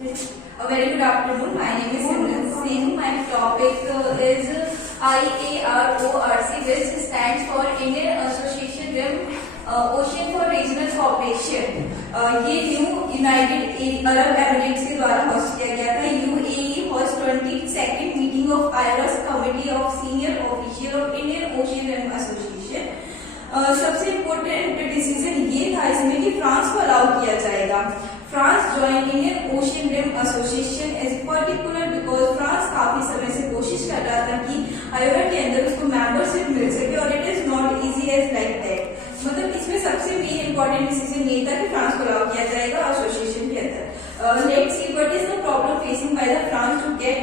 A very good afternoon. My name is Simran Singh. My topic is IARORC, which stands for Indian Association Rim Ocean for Regional Cooperation. ये new United Arab Emirates के द्वारा host किया गया था. UAE host 22nd meeting of IAROS Committee of Senior Official of Indian Ocean Rim Association. सबसे important decision ये था इसमें कि फ्रांस को अलाउ किया जाएगा. France join Indian Ocean Rim Association is particular because France काफी समय से कोशिश कर रहा था कि आयोरा के अंदर उसको मेंबरशिप मिल सके और it is not easy as like that. मतलब इसमें सबसे मेन इंपॉर्टेंट डिसीजन ये था कि फ्रांस को अलाउ किया जाएगा एसोसिएशन के अंदर. Let's see what is the problem facing by the France to get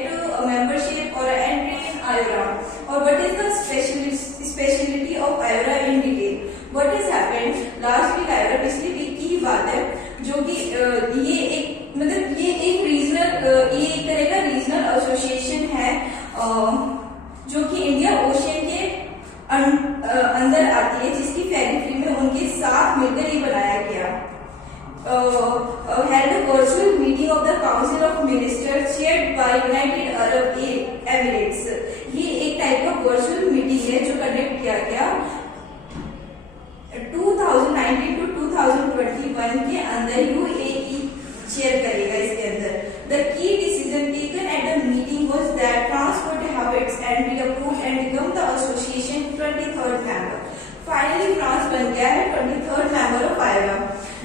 membership और एंट्री इन आयोरा और what is the speciality of IORA in detail. What is happened last week IORA पिछली week की ही बात है जो कि ये एक मतलब ये एक रीजनल ये एक तरह का रीजनल एसोसिएशन है जो कि इंडिया ओशियन के अंदर आती है जिसकी टेरिटरी में उनके साथ मिलकर ये बनाया गया. held a virtual meeting of the Council of Ministers chaired by United Arab Emirates. ये एक टाइप का वर्चुअल मीटिंग है जो कंडक्ट किया गया 2019 to 2021 के अंदर. UAE चेयर करेगा इसके अंदर. The key decision taken at the meeting was that France would have its entry approved and become the association 23rd member. Finally, France बन गया है 23rd member of IARA.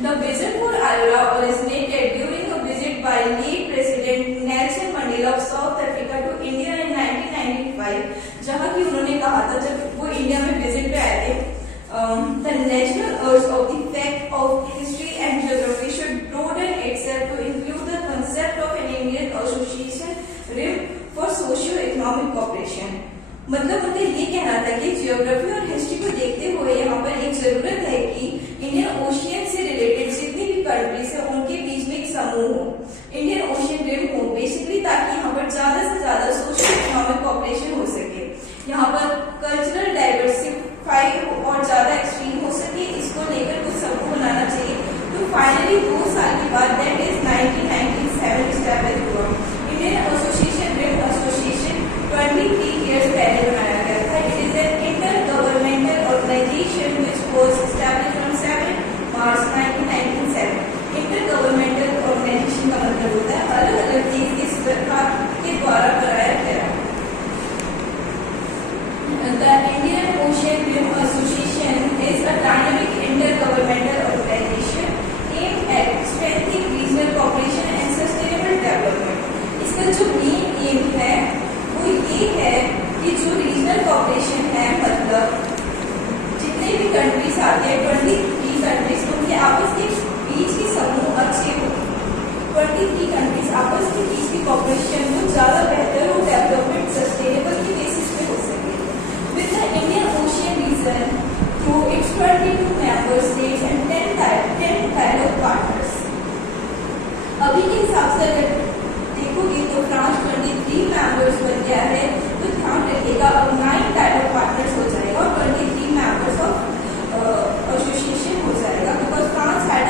The vision for IARA originated during a visit by late President Nelson Mandela of South Africa to India in 1995, जहां कि उन्होंने कहा था जब वो इंडिया में विजिट पे आए थे, the national urge of the fact of history and geography should broaden itself to include the concept of an Indian association rim for socio-economic cooperation. मतलब उनका ये कहना था कि जियोग्राफी और हिस्ट्री को देखते हुए यहाँ पर एक जरूरत है कि इंडियन ओशियन से रिलेटेड जितनी भी कंट्रीज है उनके बीच में एक समूह हो, इंडियन ओशियन रिम हो बेसिकली, ताकि यहाँ पर ज्यादा से ज्यादा सोशल इकोनॉमिक कोऑपरेशन हो सके, यहाँ पर कल्चरल डाइवर्सिफाई और ज्यादा एक्सट्रीम हो सके. इसको लेकर कुछ समूह बनाना चाहिए. तो फाइनली 2 साल के बाद दैट इज 1997 एस्टैब्लिश हुआ. Indian Association Rim Association 23 years पहले बनाया गया था. It is an intergovernmental organisation which was established on 7 March 1997. Intergovernmental organisation का मतलब होता है अलग अलग चीज इस सरकार के द्वारा कराया गया. The Indian Ocean Rim Association is a dynamic intergovernmental organization aimed at strengthening regional cooperation and sustainable development. इसका जो मेन एम है वो ये है कि जो रीजनल कॉपरेशन है मतलब जितने भी कंट्रीज आते हैं 23 कंट्रीज उनके आपस के बीच की समूह अच्छे हो. 23 कंट्रीज आपस के बीच की कॉपरेशन वो ज्यादा बेहतर हो, डेवलपमेंट सस्टेनेबल की बेसिस पे हो सके. With the Indian Ocean region through its 22 member states and 10 dialogue partners. अभी के हिसाब से अगर देखोगे तो फ्रांस 23 मेंबर्स बन गया है, तो ध्यान रखिएगा अब 9 डायलॉग पार्टनर्स हो जाएगा और 23 मेंबर्स ऑफ एसोसिएशन हो जाएगा because France had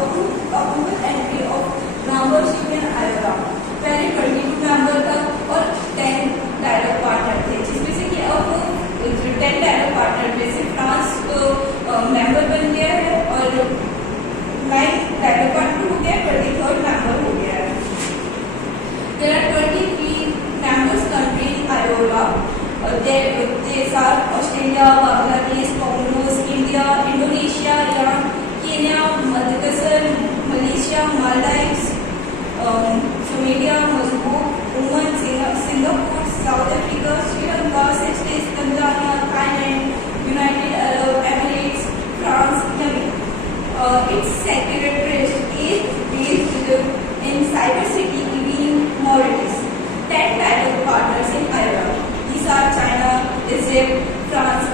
approval entry of membership in IORA. पहले 22 मेंबर था और 10 डायलॉग पार्टनर थे, जिसमें से कि अब 10 डायलॉग पार्टनर में से फ्रांस मेंबर बन गया है और 9 डायलॉग पार्टनर हो गया, 23rd मेंबर हो गया है. There are 23 members countries in IARA. These are Australia, Bangladesh, Comoros, India, Indonesia, Iran, Kenya, Madagascar, Malaysia, Maldives, Somalia, Mozambique, Oman, Singapore, South Africa, Sri Lanka, Seychelles, Tanzania, Thailand, United Arab Emirates, France, Yemen. Its secretariat is based in Cyber City, Mauritius. 10 dialogue partners in IARA. These are China, Egypt, France,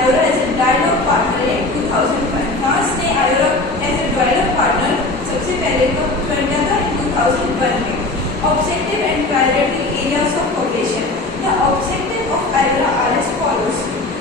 IORA as a dialogue partner in 2001. France ने IORA as a dialogue partner सबसे पहले कब join किया था? in 2001 में. Objective and priority areas of cooperation. The objective of IORA are as follows: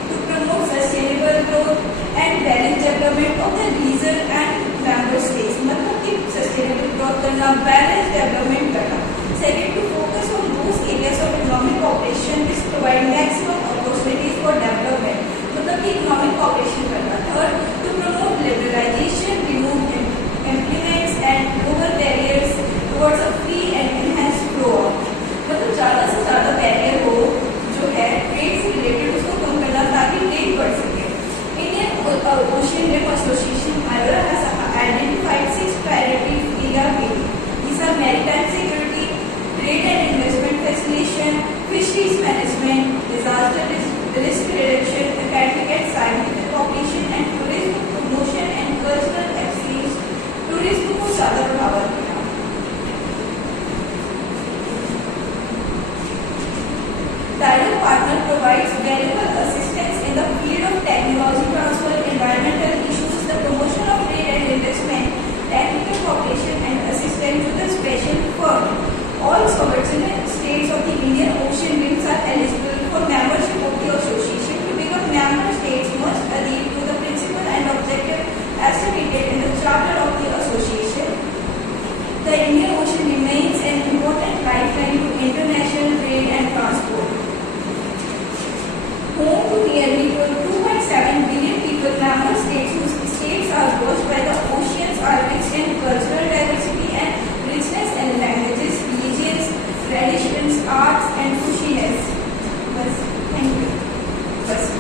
to promote sustainable growth and balanced development of the region and member states. मतलब कि sustainable growth करना, balanced development करना. Second, to focus on those areas of economic cooperation which provide maximum opportunities for development. मतलब कि economic cooperation करना. Third, to promote liberalization, remove impediments and lower barriers towards a free and enhanced flow of. मतलब ज़्यादा से ज़्यादा barrier हो जो है ट्रेड से रिलेटेड उसको कम करना ताकि ट्रेड बढ़ सके. Indian Ocean Rim Association IORA has identified 6 priority areas. These are maritime security, trade and investment facilitation, fisheries management, disaster risk reduction, academic and scientific cooperation, and tourism promotion and cultural exchange. Tourism को ज़्यादा बढ़ावा देना. Dialogue partner provides valuable assistance in the field of technology transfer, environmental issues, the promotion of trade and investment, technical cooperation, and assistance to the special fund. All sovereign states of the Indian Ocean Rims are eligible for membership of the association. To become member states must adhere to the principle and objective as stated in the charter of the association. The Indian Ocean remains an important lifeline to international trade and transport. Home to nearly 2.7 billion people, member states whose states are washed by the oceans are rich in cultural diversity and richness in languages, religions, traditions, arts,